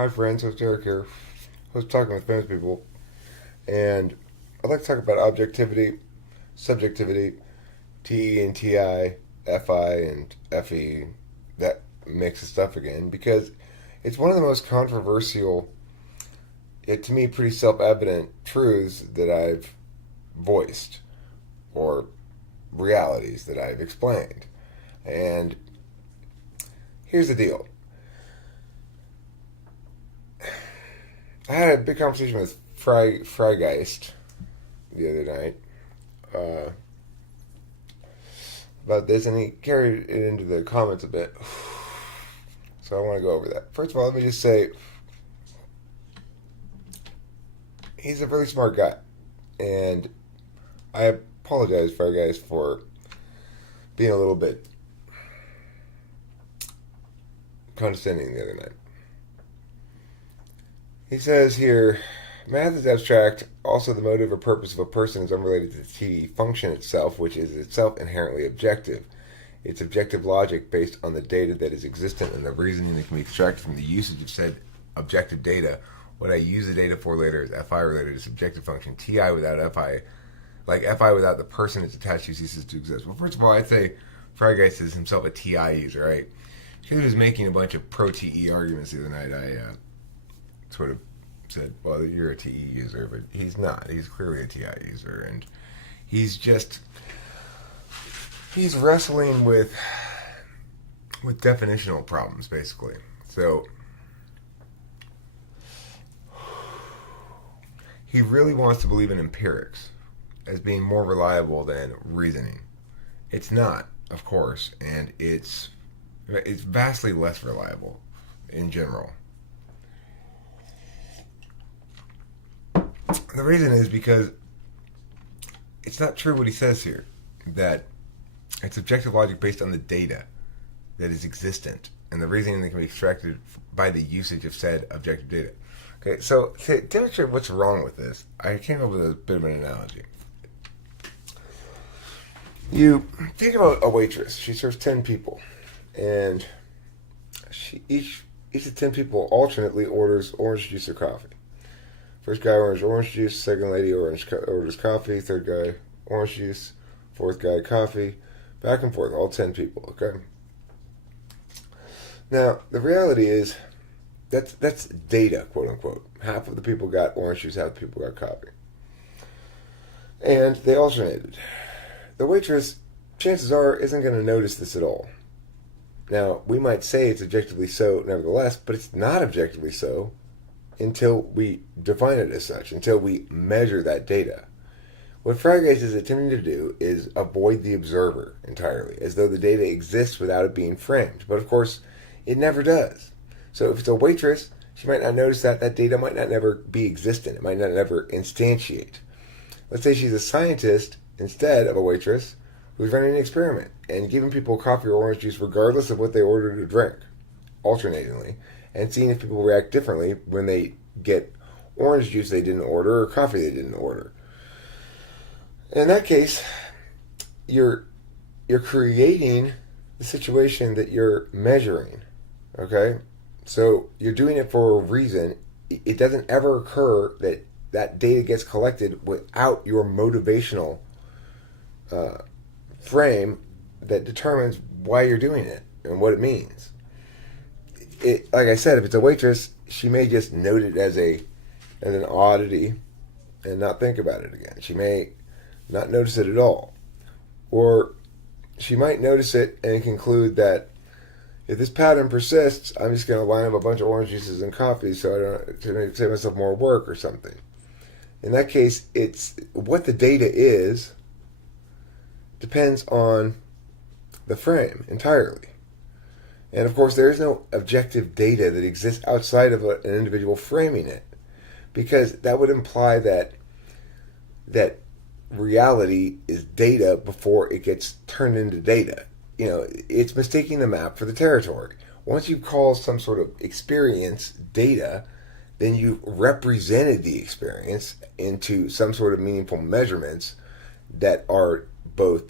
Hi friends, host Derek here. Host Talking with Famous People, and I'd like to talk about objectivity, subjectivity, TE and TI, FI and FE, that mix of stuff again, because it's one of the most controversial, yet to me pretty self-evident truths that I've voiced, or realities that I've explained. And here's the deal. I had a big conversation with Freigeist the other night about this, and he carried it into the comments a bit. So I want to go over that. First of all, let me just say he's a really smart guy, and I apologize, Freigeist, for being a little bit condescending the other night. He says here, math is abstract. Also, the motive or purpose of a person is unrelated to the TD function itself, which is itself inherently objective. It's objective logic based on the data that is existent and the reasoning that can be extracted from the usage of said objective data. What I use the data for later is FI related to subjective function. TI without FI, like FI without the person it's attached to, ceases to exist. Well, first of all, I'd say Freigeist is himself a TI user, right? He was making a bunch of pro-TE arguments the other night. I sort of said, well, you're a TE user, but he's not. He's clearly a TI user, and he's wrestling with definitional problems, basically. So he really wants to believe in empirics as being more reliable than reasoning. It's not, of course, and it's vastly less reliable in general. The reason is because it's not true what he says here, that it's objective logic based on the data that is existent and the reasoning that can be extracted by the usage of said objective data. Okay, so to demonstrate what's wrong with this, I came up with a bit of an analogy. You think about a waitress. She serves 10 people, and each of the 10 people alternately orders orange juice or coffee. First guy orders orange juice, second lady orders coffee, third guy orange juice, fourth guy coffee, back and forth, all 10 people, okay? Now, the reality is, that's data, quote unquote. Half of the people got orange juice, half the people got coffee. And they alternated. The waitress, chances are, isn't going to notice this at all. Now, we might say it's objectively so, nevertheless, but it's not objectively so until we define it as such, until we measure that data. What Freigeist is attempting to do is avoid the observer entirely, as though the data exists without it being framed. But of course, it never does. So if it's a waitress, she might not notice that data might not never be existent. It might not ever instantiate. Let's say she's a scientist instead of a waitress who's running an experiment and giving people coffee or orange juice regardless of what they order to drink, alternatingly, and seeing if people react differently when they get orange juice they didn't order or coffee they didn't order. In that case, you're creating the situation that you're measuring, okay? So you're doing it for a reason. It doesn't ever occur that data gets collected without your motivational frame that determines why you're doing it and what it means. Like I said, if it's a waitress, she may just note it as an oddity and not think about it again. She may not notice it at all. Or she might notice it and conclude that if this pattern persists, I'm just going to line up a bunch of orange juices and coffee so I don't to save myself more work or something. In that case, it's what the data is depends on the frame entirely. And of course, there is no objective data that exists outside of an individual framing it, because that would imply that reality is data before it gets turned into data. You know, it's mistaking the map for the territory. Once you call some sort of experience data, then you've represented the experience into some sort of meaningful measurements that are both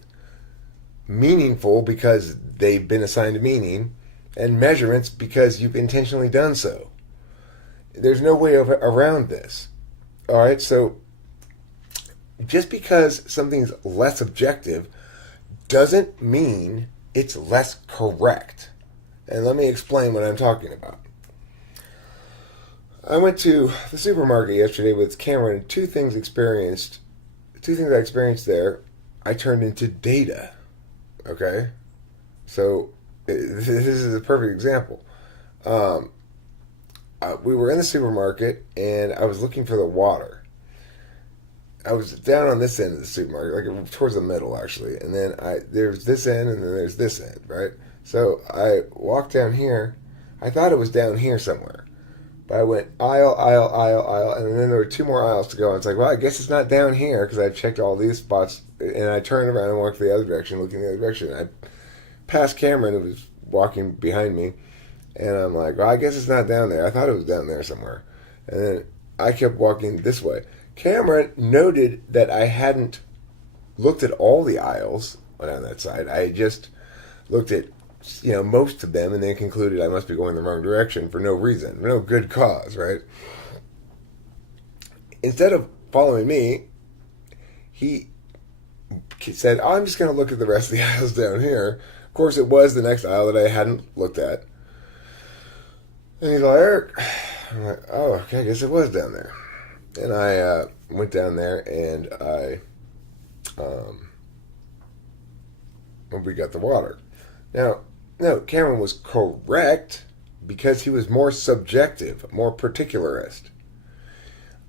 meaningful because they've been assigned a meaning, and measurements because you've intentionally done so. There's no way around this. All right, so just because something's less objective doesn't mean it's less correct. And let me explain what I'm talking about. I went to the supermarket yesterday with Cameron, and two things I experienced there, I turned into data. Okay? So, this is a perfect example. We were in the supermarket, and I was looking for the water. I was down on this end of the supermarket, like towards the middle, actually. And then there's this end, and then there's this end, right? So I walked down here. I thought it was down here somewhere. But I went aisle, and then there were two more aisles to go. And it's like, well, I guess it's not down here because I checked all these spots. And I turned around and walked the other direction, looking the other direction. And I passed Cameron, who was walking behind me. And I'm like, well, I guess it's not down there. I thought it was down there somewhere. And then I kept walking this way. Cameron noted that I hadn't looked at all the aisles on that side. I had just looked at, most of them, and then concluded I must be going the wrong direction for no reason, for no good cause, right? Instead of following me, he said, I'm just going to look at the rest of the aisles down here. Of course, it was the next aisle that I hadn't looked at. And he's like, Eric. I'm like, oh, okay, I guess it was down there. And I went down there, and we got the water. Now, no, Cameron was correct because he was more subjective, more particularist.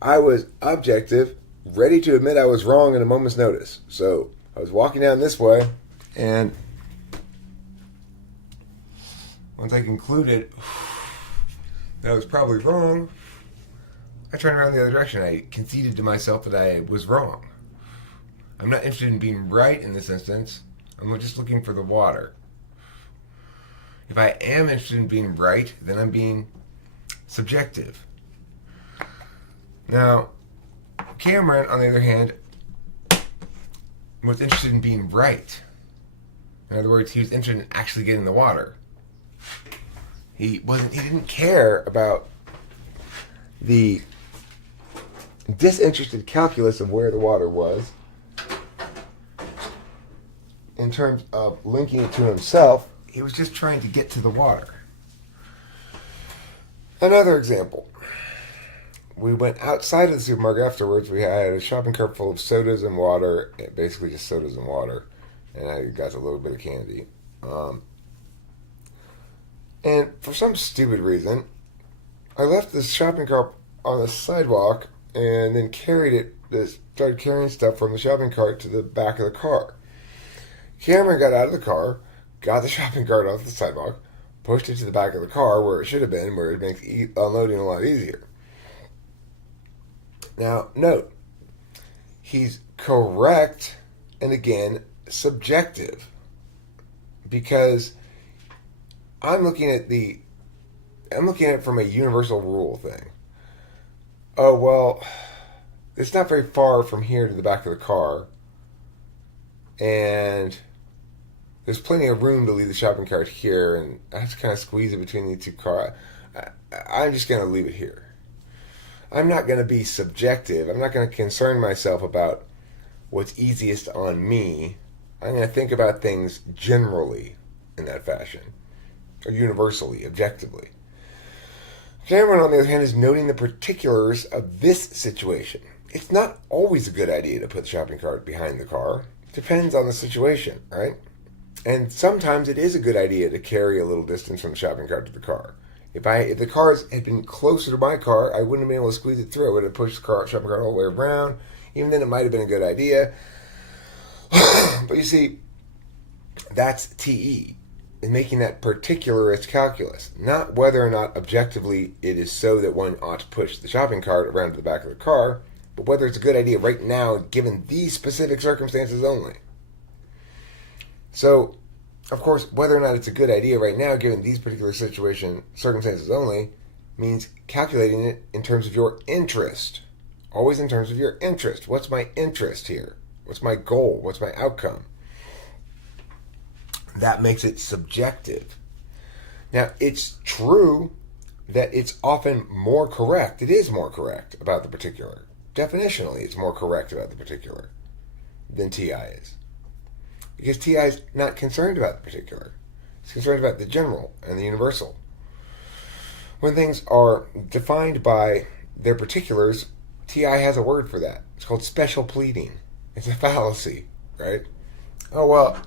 I was objective, ready to admit I was wrong in a moment's notice. So I was walking down this way, and once I concluded that I was probably wrong, I turned around the other direction. I conceded to myself that I was wrong. I'm not interested in being right in this instance. I'm just looking for the water. If I am interested in being right, then I'm being subjective. Now, Cameron, on the other hand, was interested in being right. In other words, he was interested in actually getting the water. He didn't care about the disinterested calculus of where the water was in terms of linking it to himself. He was just trying to get to the water. Another example. We went outside of the supermarket afterwards. We had a shopping cart full of sodas and water, basically just sodas and water, and I got a little bit of candy. And for some stupid reason, I left this shopping cart on the sidewalk and then started carrying stuff from the shopping cart to the back of the car. Cameron got out of the car, got the shopping cart off the sidewalk, pushed it to the back of the car where it should have been, where it makes unloading a lot easier. Now, note, he's correct and again subjective because I'm looking at it from a universal rule thing. Oh, well, it's not very far from here to the back of the car, and there's plenty of room to leave the shopping cart here, and I have to kind of squeeze it between the two cars. I'm just going to leave it here. I'm not going to be subjective. I'm not going to concern myself about what's easiest on me. I'm going to think about things generally in that fashion, or universally, objectively. Cameron, on the other hand, is noting the particulars of this situation. It's not always a good idea to put the shopping cart behind the car. It depends on the situation, right? And sometimes it is a good idea to carry a little distance from the shopping cart to the car. If the cars had been closer to my car, I wouldn't have been able to squeeze it through. I would have pushed the shopping cart all the way around. Even then, it might have been a good idea. But you see, that's TE, in making that particularist calculus. Not whether or not objectively it is so that one ought to push the shopping cart around to the back of the car, but whether it's a good idea right now given these specific circumstances only. So, of course, whether or not it's a good idea right now given these particular circumstances only means calculating it in terms of your interest. Always in terms of your interest. What's my interest here? What's my goal? What's my outcome? That makes it subjective. Now, it's true that it's often more correct. It is more correct about the particular. Definitionally, it's more correct about the particular than TI is. Because TI is not concerned about the particular. It's concerned about the general and the universal. When things are defined by their particulars, TI has a word for that. It's called special pleading. It's a fallacy, right? Oh, well,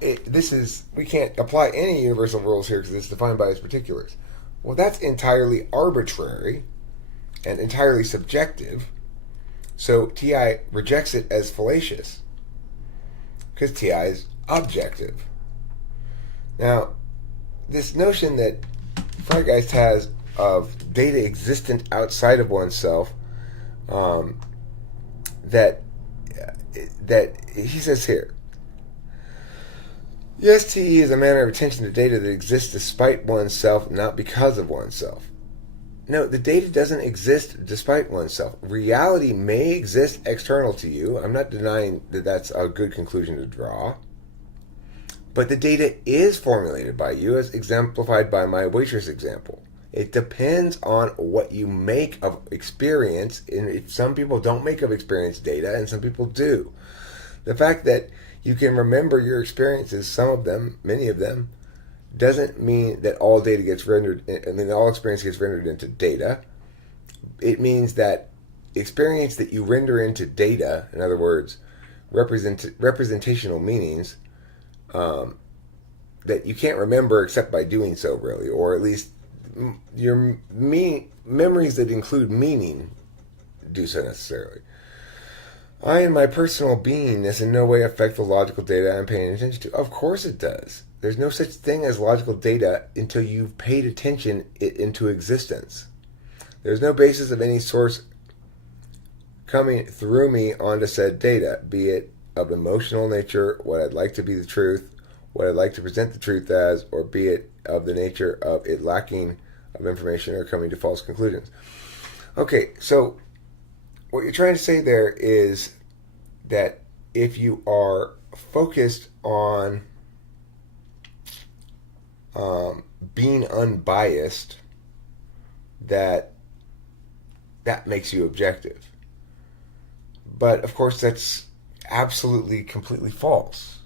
we can't apply any universal rules here because it's defined by its particulars. Well, that's entirely arbitrary and entirely subjective. So TI rejects it as fallacious because TI is objective. Now, this notion that Freigeist has of data existent outside of oneself, that he says here, yes, TE is a manner of attention to data that exists despite oneself, not because of oneself. No, the data doesn't exist despite oneself. Reality may exist external to you. I'm not denying that that's a good conclusion to draw. But the data is formulated by you, as exemplified by my waitress example. It depends on what you make of experience. And some people don't make of experience data, and some people do. The fact that you can remember your experiences, some of them, many of them, doesn't mean that all data gets rendered, all experience gets rendered into data. It means that experience that you render into data, in other words, representational meanings, that you can't remember except by doing so, really, or at least your memories that include meaning do so necessarily. I and my personal beingness in no way affect the logical data I'm paying attention to. Of course it does. There's no such thing as logical data until you've paid attention into existence. There's no basis of any source coming through me onto said data, be it of emotional nature, what I'd like to be the truth, what I'd like to present the truth as, or be it of the nature of it lacking of information or coming to false conclusions. Okay, so what you're trying to say there is that if you are focused on being unbiased, that makes you objective. But of course that's absolutely completely false.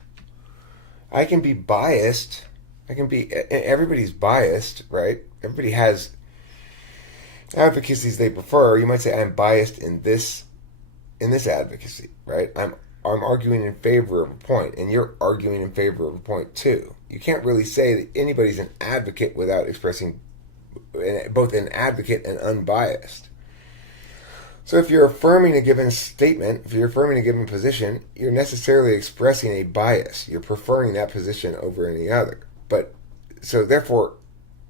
I can be biased. Everybody's biased, right? Everybody has advocacies they prefer. You might say I'm biased in this advocacy, right? I'm arguing in favor of a point, and you're arguing in favor of a point too. You can't really say that anybody's an advocate without expressing both an advocate and unbiased. So if you're affirming a given statement, if you're affirming a given position, you're necessarily expressing a bias. You're preferring that position over any other. So therefore,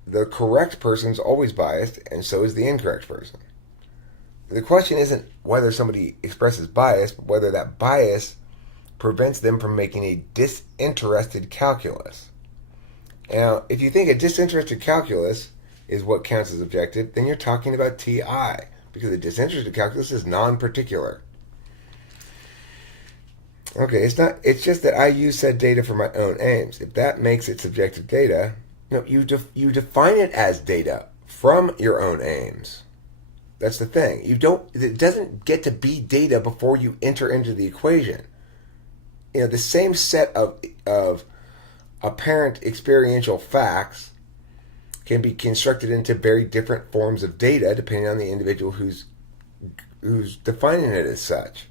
the correct person's always biased, and so is the incorrect person. The question isn't whether somebody expresses bias, but whether that bias prevents them from making a disinterested calculus. Now, if you think a disinterested calculus is what counts as objective, then you're talking about TI, because a disinterested calculus is non-particular. Okay, it's just that I use said data for my own aims. If that makes it subjective data, you define it as data from your own aims. That's the thing. It doesn't get to be data before you enter into the equation. The same set of apparent experiential facts can be constructed into very different forms of data depending on the individual who's defining it as such.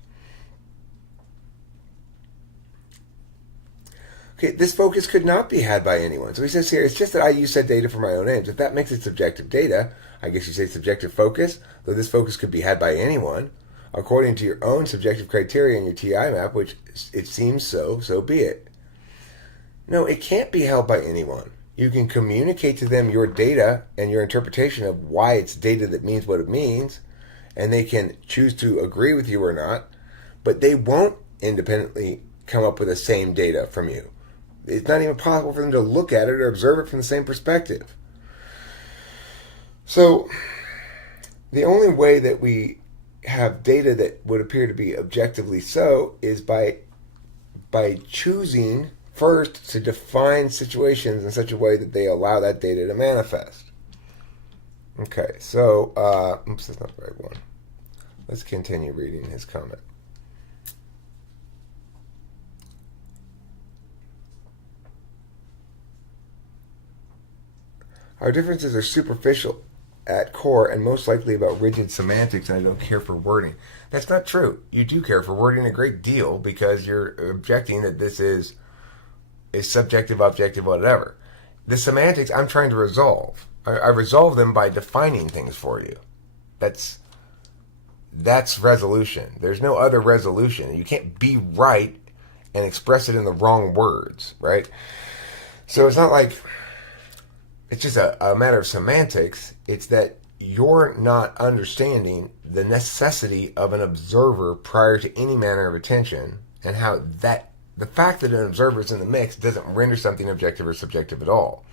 Okay, this focus could not be had by anyone. So he says here, it's just that I use said data for my own aims. If that makes it subjective data, I guess you say subjective focus, though this focus could be had by anyone, according to your own subjective criteria in your TI map, which it seems so be it. No, it can't be held by anyone. You can communicate to them your data and your interpretation of why it's data that means what it means, and they can choose to agree with you or not, but they won't independently come up with the same data from you. It's not even possible for them to look at it or observe it from the same perspective. So, the only way that we have data that would appear to be objectively so is by choosing first to define situations in such a way that they allow that data to manifest. Okay, so, oops, that's not the right one. Let's continue reading his comment. Our differences are superficial at core and most likely about rigid semantics, and I don't care for wording. That's not true. You do care for wording a great deal because you're objecting that this is subjective, objective, whatever. The semantics I'm trying to resolve. I resolve them by defining things for you. That's resolution. There's no other resolution. You can't be right and express it in the wrong words, right? So it's not like it's just a matter of semantics. It's that you're not understanding the necessity of an observer prior to any manner of attention, and how that the fact that an observer is in the mix doesn't render something objective or subjective at all.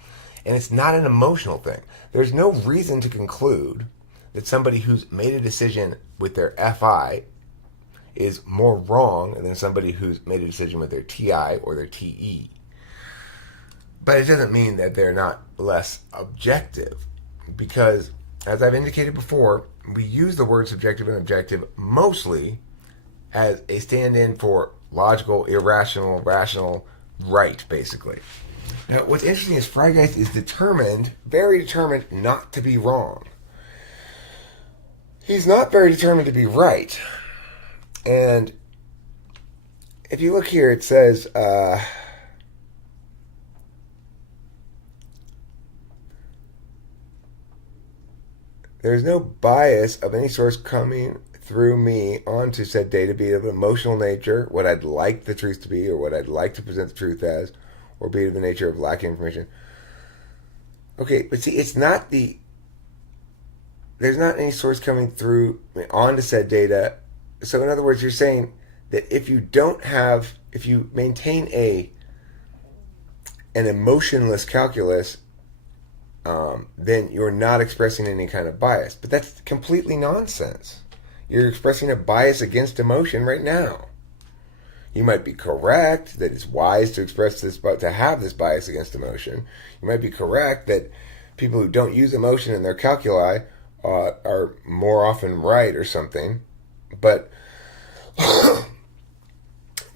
And it's not an emotional thing. There's no reason to conclude that somebody who's made a decision with their FI is more wrong than somebody who's made a decision with their TI or their TE. But it doesn't mean that they're not less objective, because, as I've indicated before, we use the word subjective and objective mostly as a stand-in for logical, irrational, rational, right, basically. Now, what's interesting is Freigeist is very determined not to be wrong. He's not very determined to be right. And if you look here, it says, there is no bias of any source coming through me onto said data, be it of an emotional nature, what I'd like the truth to be, or what I'd like to present the truth as, or be it of the nature of lacking information. Okay, but see, there's not any source coming through onto said data. So in other words, you're saying that if you maintain an emotionless calculus, then you're not expressing any kind of bias. But that's completely nonsense. You're expressing a bias against emotion right now. You might be correct that it's wise to express this, but to have this bias against emotion. You might be correct that people who don't use emotion in their calculi are more often right or something. But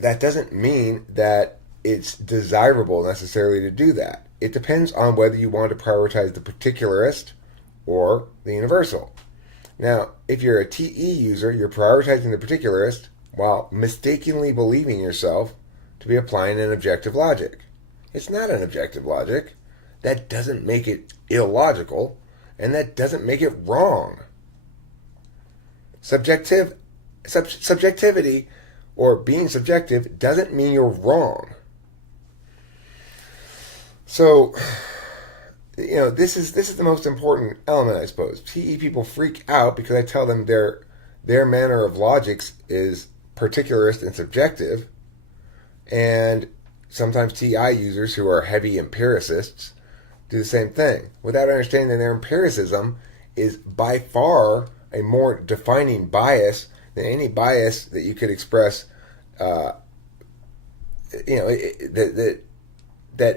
that doesn't mean that it's desirable necessarily to do that. It depends on whether you want to prioritize the particularist or the universal. Now, if you're a TE user, you're prioritizing the particularist while mistakenly believing yourself to be applying an objective logic. It's not an objective logic. That doesn't make it illogical, and that doesn't make it wrong. Subjectivity or being subjective doesn't mean you're wrong. So, this is the most important element, I suppose. TE people freak out because I tell them their manner of logics is particularist and subjective, and sometimes TI users who are heavy empiricists do the same thing without understanding that their empiricism is by far a more defining bias than any bias that you could express. That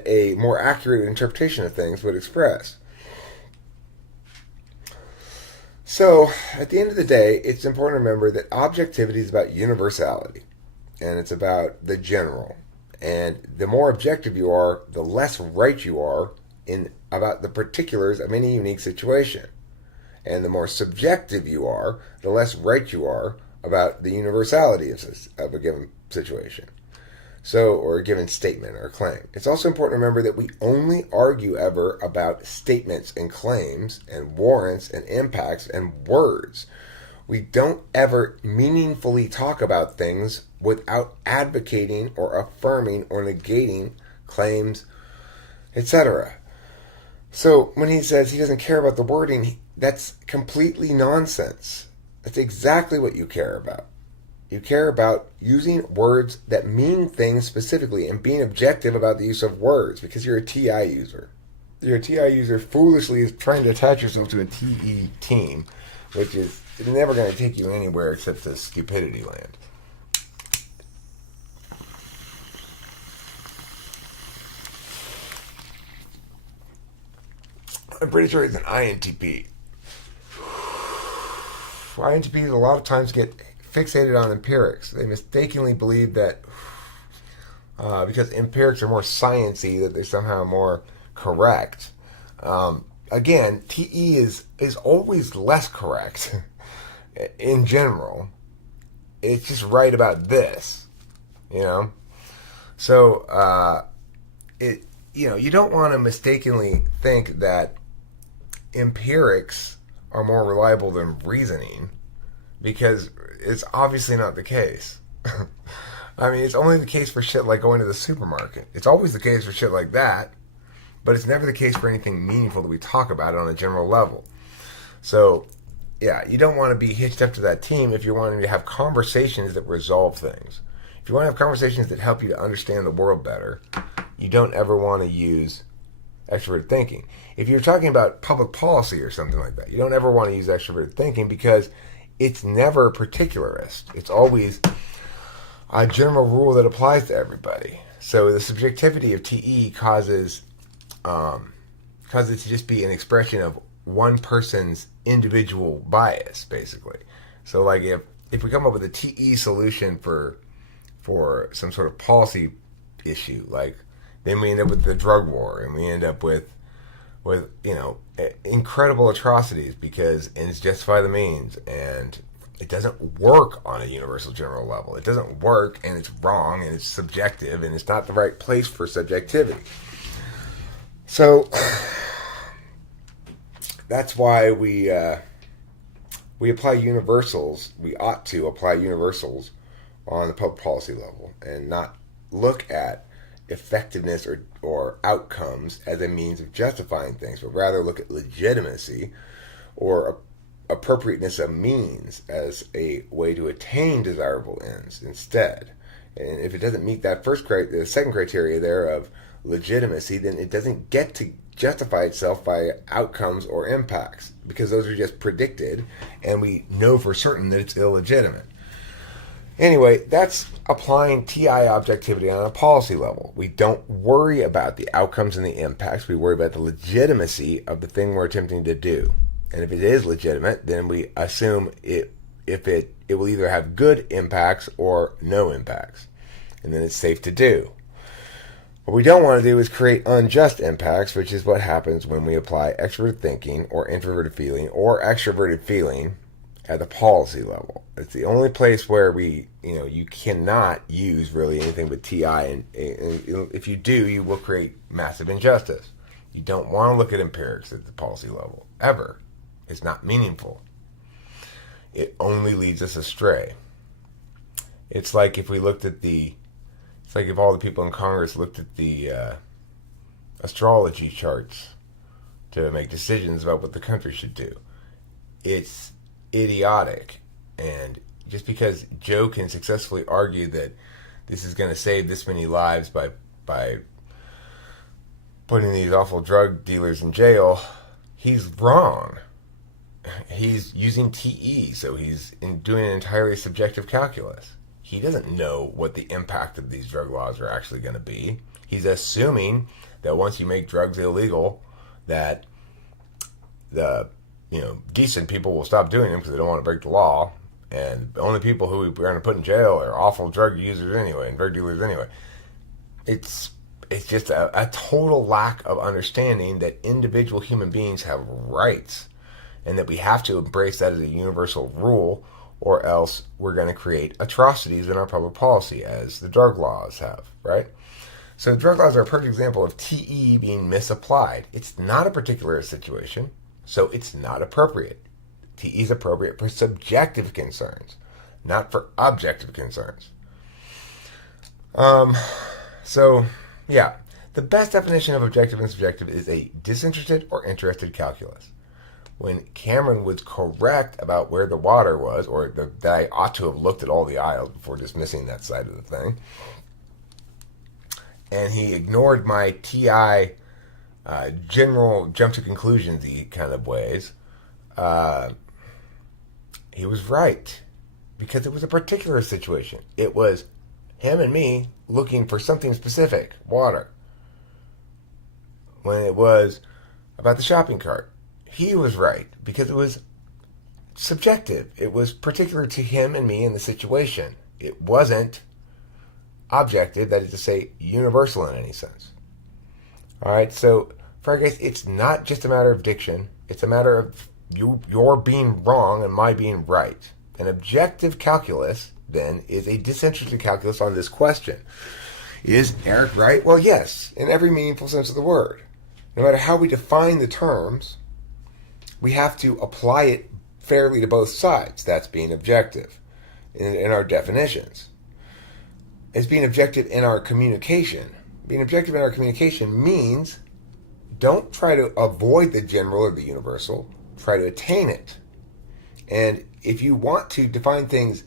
a more accurate interpretation of things would express. So, at the end of the day, it's important to remember that objectivity is about universality, and it's about the general. And the more objective you are, the less right you are about the particulars of any unique situation. And the more subjective you are, the less right you are about the universality of a given situation. Or a given statement or claim. It's also important to remember that we only argue ever about statements and claims and warrants and impacts and words. We don't ever meaningfully talk about things without advocating or affirming or negating claims, etc. So when he says he doesn't care about the wording, that's completely nonsense. That's exactly what you care about. You care about using words that mean things specifically and being objective about the use of words because you're a TI user. You're a TI user foolishly is trying to attach yourself to a TE team, which is never going to take you anywhere except to stupidity land. I'm pretty sure it's an INTP. INTPs a lot of times get fixated on empirics. They mistakenly believe that because empirics are more sciencey, that they're somehow more correct. Again, TE is always less correct in general. It's just right about this, you know. So you don't want to mistakenly think that empirics are more reliable than reasoning, because it's obviously not the case. I mean, it's only the case for shit like going to the supermarket. It's always the case for shit like that, but it's never the case for anything meaningful that we talk about on a general level. So, yeah, you don't want to be hitched up to that team if you're wanting to have conversations that resolve things. If you want to have conversations that help you to understand the world better, you don't ever want to use extroverted thinking. If you're talking about public policy or something like that, you don't ever want to use extroverted thinking because it's never particularist. It's always a general rule that applies to everybody. So the subjectivity of TE causes it to just be an expression of one person's individual bias, basically. So like if we come up with a TE solution for some sort of policy issue, like then we end up with the drug war, and we end up with incredible atrocities and it's justify the means, and it doesn't work on a universal general level. It doesn't work, and it's wrong, and it's subjective, and it's not the right place for subjectivity. So that's why we apply universals. We ought to apply universals on the public policy level and not look at effectiveness or outcomes as a means of justifying things, but rather look at legitimacy or appropriateness of means as a way to attain desirable ends instead. And if it doesn't meet that the second criteria there of legitimacy, then it doesn't get to justify itself by outcomes or impacts, because those are just predicted and we know for certain that it's illegitimate. Anyway, that's applying TI objectivity on a policy level. We don't worry about the outcomes and the impacts. We worry about the legitimacy of the thing we're attempting to do. And if it is legitimate, then we assume it will either have good impacts or no impacts. And then it's safe to do. What we don't want to do is create unjust impacts, which is what happens when we apply extroverted thinking or introverted feeling or extroverted feeling at the policy level. It's the only place where you cannot use really anything but TI, and if you do, you will create massive injustice. You don't want to look at empirics at the policy level, ever. It's not meaningful. It only leads us astray. It's like if all the people in Congress looked at the astrology charts to make decisions about what the country should do. It's idiotic. And just because Joe can successfully argue that this is going to save this many lives by putting these awful drug dealers in jail, he's wrong. He's using TE, so he's doing an entirely subjective calculus. He doesn't know what the impact of these drug laws are actually going to be. He's assuming that once you make drugs illegal, that the decent people will stop doing them because they don't want to break the law, and the only people who we're going to put in jail are awful drug users anyway and drug dealers anyway. It's just a total lack of understanding that individual human beings have rights, and that we have to embrace that as a universal rule, or else we're going to create atrocities in our public policy, as the drug laws have, right? So drug laws are a perfect example of TE being misapplied. It's not a particular situation, so it's not appropriate. TE is appropriate for subjective concerns, not for objective concerns. So, yeah, the best definition of objective and subjective is a disinterested or interested calculus. When Cameron was correct about where the water was, or that I ought to have looked at all the aisles before dismissing that side of the thing, and he ignored my TI general jump to conclusions-y kind of ways, he was right, because it was a particular situation. It was him and me looking for something specific, water. When it was about the shopping cart, he was right, because it was subjective. It was particular to him and me in the situation. It wasn't objective, that is to say, universal in any sense. All right, so for our guys, it's not just a matter of diction. It's a matter of your being wrong and my being right. An objective calculus, then, is a disinterested calculus on this question. Is Eric right? Well, yes, in every meaningful sense of the word. No matter how we define the terms, we have to apply it fairly to both sides. That's being objective in our definitions. It's being objective in our communication. Being objective in our communication means don't try to avoid the general or the universal. Try to attain it. And if you want to define things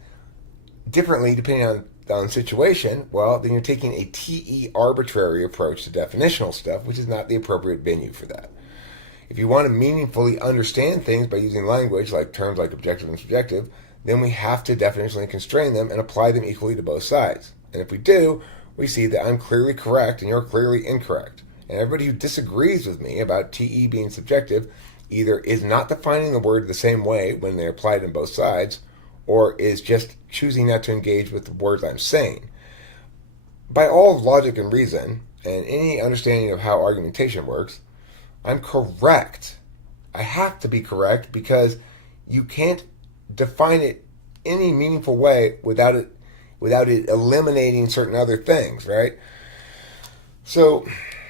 differently depending on situation, well, then you're taking a TE arbitrary approach to definitional stuff, which is not the appropriate venue for that. If you want to meaningfully understand things by using language, like terms like objective and subjective, then we have to definitionally constrain them and apply them equally to both sides. And if we do, we see that I'm clearly correct and you're clearly incorrect. And everybody who disagrees with me about TE being subjective either is not defining the word the same way when they're applied on both sides, or is just choosing not to engage with the words I'm saying. By all logic and reason, and any understanding of how argumentation works, I'm correct. I have to be correct because you can't define it any meaningful way without it eliminating certain other things, right? So,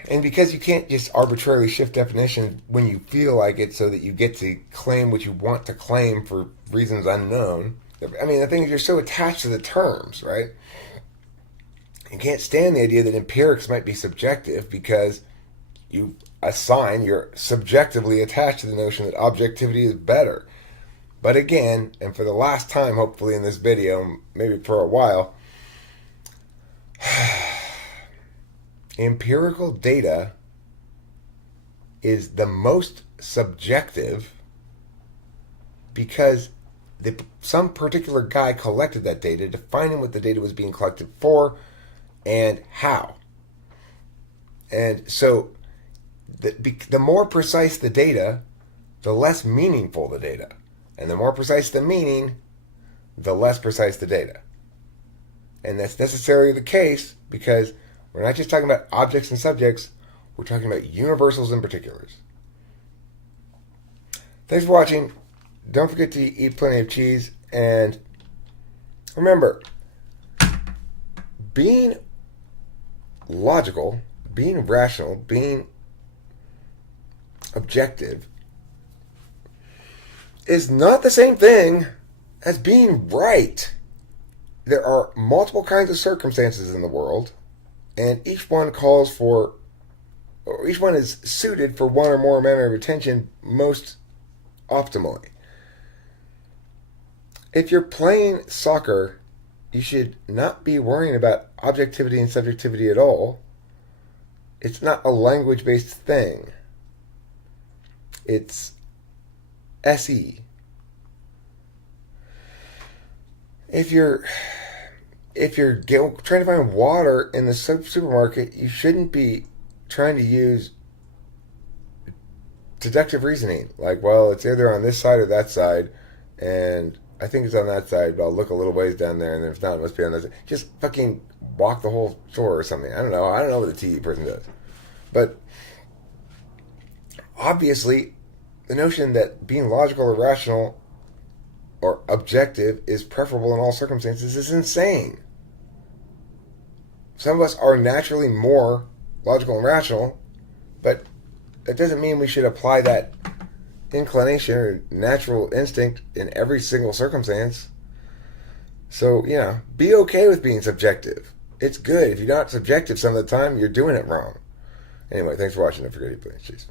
and because you can't just arbitrarily shift definition when you feel like it so that you get to claim what you want to claim for reasons unknown. I mean, the thing is, you're so attached to the terms, right? You can't stand the idea that empirics might be subjective because you're subjectively attached to the notion that objectivity is better. But again, and for the last time, hopefully in this video, maybe for a while, empirical data is the most subjective because some particular guy collected that data, defining what the data was being collected for and how. And so the more precise the data, the less meaningful the data. And the more precise the meaning, the less precise the data. And that's necessarily the case because we're not just talking about objects and subjects, we're talking about universals and particulars. Thanks for watching. Don't forget to eat plenty of cheese. And remember, being logical, being rational, being objective is not the same thing as being right. There are multiple kinds of circumstances in the world, and each one is suited for one or more manner of attention most optimally. If you're playing soccer, you should not be worrying about objectivity and subjectivity at all. It's not a language-based thing. It's SE. If you're trying to find water in the supermarket, you shouldn't be trying to use deductive reasoning. Like, well, it's either on this side or that side, and I think it's on that side, but I'll look a little ways down there, and then if not, it must be on that side. Just fucking walk the whole shore or something. I don't know. I don't know what the TE person does. But obviously, the notion that being logical or rational or objective is preferable in all circumstances is insane. Some of us are naturally more logical and rational, but that doesn't mean we should apply that inclination or natural instinct in every single circumstance. So, be okay with being subjective. It's good. If you're not subjective some of the time, you're doing it wrong. Anyway, thanks for watching. Don't forget to eat plenty of cheese.